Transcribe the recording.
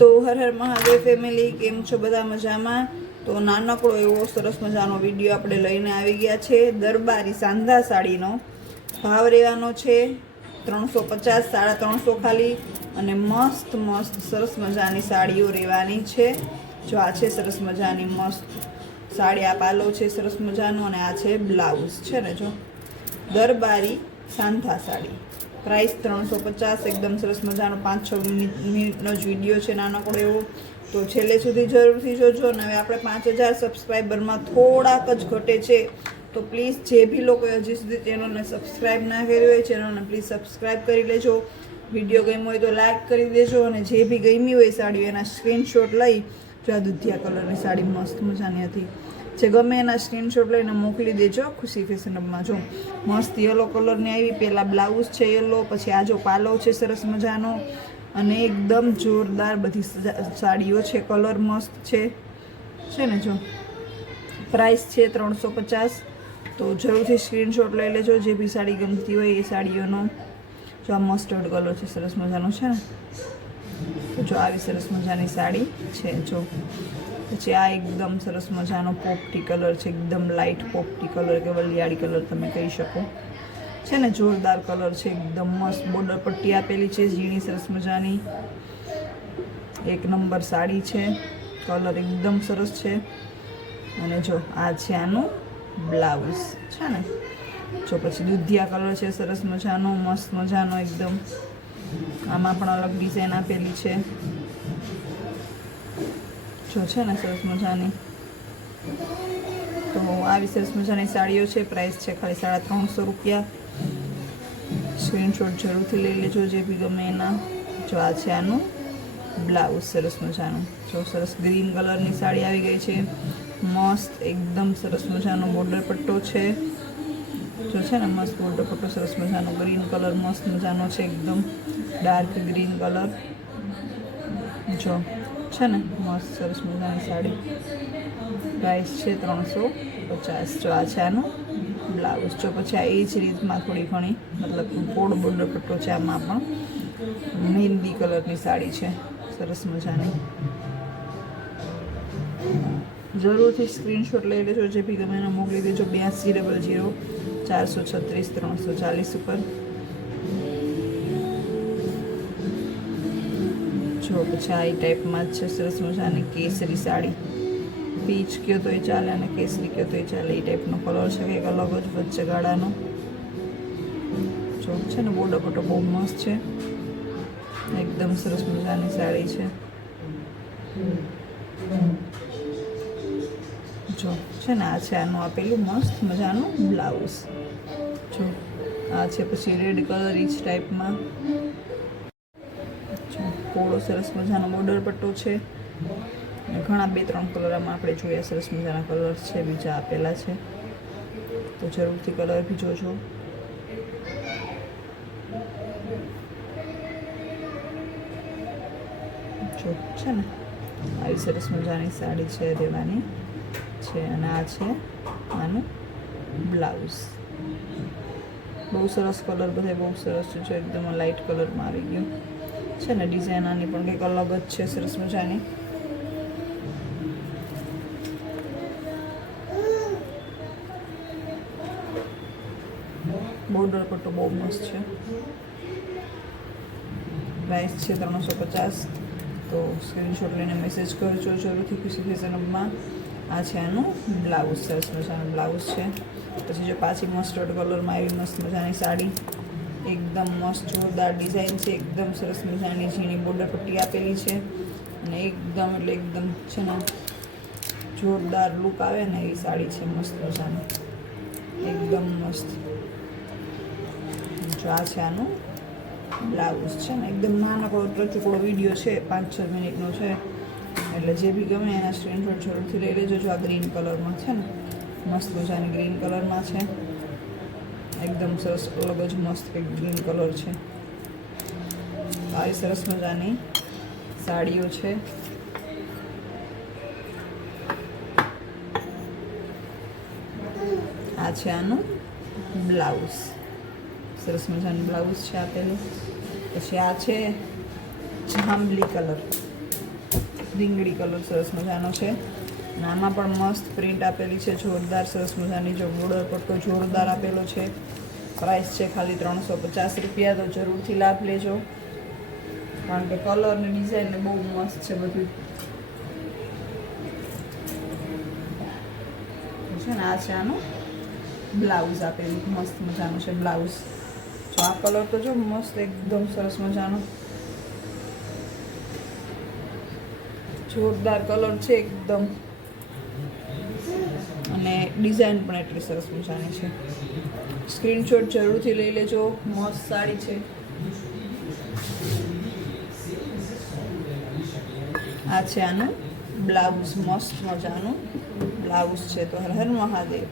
તો હર હર મહાદેવ ફેમિલી, કેમ છો બધા? મજામાં? તો નાનકડો એવો સરસ મજાનો વિડીયો આપણે લઈને આવી ગયા છે. દરબારી સાંધા સાડીનો ભાવ રહેવાનો છે 350, 350 ખાલી. અને મસ્ત મસ્ત સરસ મજાની સાડીઓ રહેવાની છે. જો આ છે સરસ મજાની મસ્ત સાડી, આ પાલો છે સરસ મજાનો, અને આ છે બ્લાઉઝ છે ને. જો દરબારી સાંધા સાડી, પ્રાઇસ 350. એકદમ સરસ મજાનો 5-6 મિનિટનો જ વિડીયો છે, નાનકડો એવો. તો છેલ્લે સુધી જરૂરથી જોજો. અને હવે આપણે 5000 સબસ્ક્રાઈબરમાં થોડાક જ ઘટે છે. તો પ્લીઝ જે બી લોકોએ હજી સુધી ચેનલને સબસ્ક્રાઈબ ના કર્યું હોય, ચેનલને પ્લીઝ સબસ્ક્રાઈબ કરી લેજો. વિડીયો ગમ્યો હોય તો લાઈક કરી દેજો. અને જે બી ગમી હોય સાડીઓ એના સ્ક્રીનશોટ લઈ, જો આ દુધિયા કલરની સાડી મસ્ત મજાની હતી, જે ગમે એના સ્ક્રીનશોટ લઈને મોકલી દેજો. ખુશી ફેશન હબમાં જો મસ્ત યલો કલરની આવી. પહેલાં બ્લાઉઝ છે યલો, પછી આ જો પાલો છે સરસ મજાનો, અને એકદમ જોરદાર બધી સાડીઓ છે. કલર મસ્ત છે ને. જો પ્રાઇસ છે 350. તો જરૂરથી સ્ક્રીનશોટ લઈ લેજો જે બી સાડી ગમતી હોય એ સાડીઓનો. જો આ મસ્ટર્ડ કલર છે સરસ મજાનો છે ને. તો જો આવી સરસ મજાની સાડી છે. જો પછી આ એકદમ સરસ મજાનો પોપટી કલર છે, એકદમ લાઇટ પોપટી કલર કે વલિયાળી કલર તમે કહી શકો છે ને. જોરદાર કલર છે, એકદમ મસ્ત. બોર્ડર પટ્ટી આપેલી છે ઝીણી સરસ મજાની. એક નંબર સાડી છે, કલર એકદમ સરસ છે. અને જો આ છે આનું બ્લાઉઝ છે ને. જો પછી દૂધિયા કલર છે સરસ મજાનો, મસ્ત મજાનો એકદમ. આમાં પણ અલગ ડિઝાઇન આપેલી છે જો છે ને સરસ મજાની. તો આવી સરસ મજાની સાડીઓ છે. પ્રાઇસ છે ખાલી 350 રૂપિયા. સ્ક્રીનશોટ જરૂરથી લઈ લેજો જે બી ગમે એના. જો આ છે આનું બ્લાઉઝ સરસ મજાનું. જો સરસ ગ્રીન કલરની સાડી આવી ગઈ છે, મસ્ત એકદમ સરસ મજાનો બોર્ડર પટ્ટો છે. જો છે ને મસ્ત બોર્ડર પટ્ટો સરસ મજાનો, ગ્રીન કલર મસ્ત મજાનો છે, એકદમ ડાર્ક ગ્રીન કલર. જો છે ને મસ્ત સરસ મજાની સાડી. પ્રાઇસ છે 350. જો આ છે આનું બ્લાઉઝ. જો પછી આ એ જ રીતમાં થોડી ઘણી મતલબ પોળ બોર્ડર પટ્ટો છે. આમાં પણ મહેંદી કલરની સાડી છે સરસ મજાની. જરૂરથી સ્ક્રીનશોટ લઈ લેજો જે બી ગમે એને મોકલી દેજો 8200 436 340 ઉપર. જો પછી આ ટાઈપમાં જ છે સરસ મજાની કેસરી સાડી. પીચ કયો તો એ ચાલે અને કેસરી કયો તો એ ચાલે, એ ટાઈપનો કલર છે, કંઈક અલગ જ વચ્ચે ગાળાનો. જો છે ને બોર્ડર પટ્ટો બહુ મસ્ત છે, એકદમ સરસ મજાની સાડી છે. જો છે ને આ છે આનું આપેલું મસ્ત મજાનું બ્લાઉઝ. જો આ છે પછી રેડ કલર ઈચ ટાઈપમાં. જો પોળો સરસ મજાનો બોર્ડર પટ્ટો છે. ઘણા 2-3 કલર આમાં આપણે જોઈએ સરસ મજાના કલર છે, બીજા આપેલા છે. તો જરૂરથી કલર બી જોજો. જો છે ને આવી સરસ મજાની સાડી છે રહેવાની છે. અને આ છે આનું બ્લાઉઝ. બહુ સરસ કલર, બધા બહુ સરસ છે. જો એકદમ લાઇટ કલરમાં આવી ગયો છે ને. ડિઝાઇન આની પણ કંઈક અલગ જ છે સરસ મજાની. બોર્ડર પટ્ટો બહુ મસ્ત છે. પ્રાઇસ છે 350. તો સ્ક્રીનશોટ લઈને મેસેજ કરજો જરૂરથી ખુશી ફેશન હબમાં. આ છે આનું બ્લાઉઝ, સરસ મજાનું બ્લાઉઝ છે. પછી જો પાછી મસ્ટર્ડ કલરમાં આવી મસ્ત મજાની સાડી, એકદમ મસ્ત જોરદાર ડિઝાઇન છે, એકદમ સરસ મજાની ઝીણી બોર્ડર પટ્ટી આપેલી છે. અને એકદમ એટલે એકદમ છે ને જોરદાર લુક આવે ને એવી સાડી છે, મસ્ત મજાની, એકદમ મસ્ત. જો આ છે આનું બ્લાઉઝ છે ને. એકદમ નાનકડો ટચુકડો વિડીયો છે, 5-6 મિનિટનો છે. એટલે જે બી ગમે એના સ્ક્રીનશોટ જરૂરથી લઈ લેજો. જો આ ગ્રીન કલરમાં છે ને, મસ્ત મજાની ગ્રીન કલરમાં છે, એકદમ સરસ અલગ જ મસ્ત એક ગ્રીન કલર છે. આવી સરસ મજાની સાડીઓ છે. આ છે આનું બ્લાઉઝ, સરસ મજાનું બ્લાઉઝ છે આપેલું. પછી આ છે જાંબલી કલર, રીંગણી કલર સરસ મજાનો છે. અને આમાં પણ મસ્ત પ્રિન્ટ આપેલી છે, જોરદાર સરસ મજાની. જો બોર્ડર પટ્ટો જોરદાર આપેલો છે. પ્રાઇસ છે ખાલી 350 રૂપિયા. તો જરૂરથી લાભ લેજો, કારણ કે કલર ને ડિઝાઇન ને બહુ મસ્ત છે બધું છે ને. આ છે આનું બ્લાઉઝ આપેલું, મસ્ત મજાનું છે બ્લાઉઝ. જો આ કલર તો જો મસ્ત એકદમ સરસ મજાનો જોરદાર કલર છે એકદમ. અને ડિઝાઇન પણ એટલી સરસ મજાની છે. સ્ક્રીનશોટ જરૂરથી લઈ લેજો, મસ્ત સાડી છે. આ છે આનું બ્લાઉઝ, મસ્ત મજાનું બ્લાઉઝ છે. તો હર હર મહાદેવ.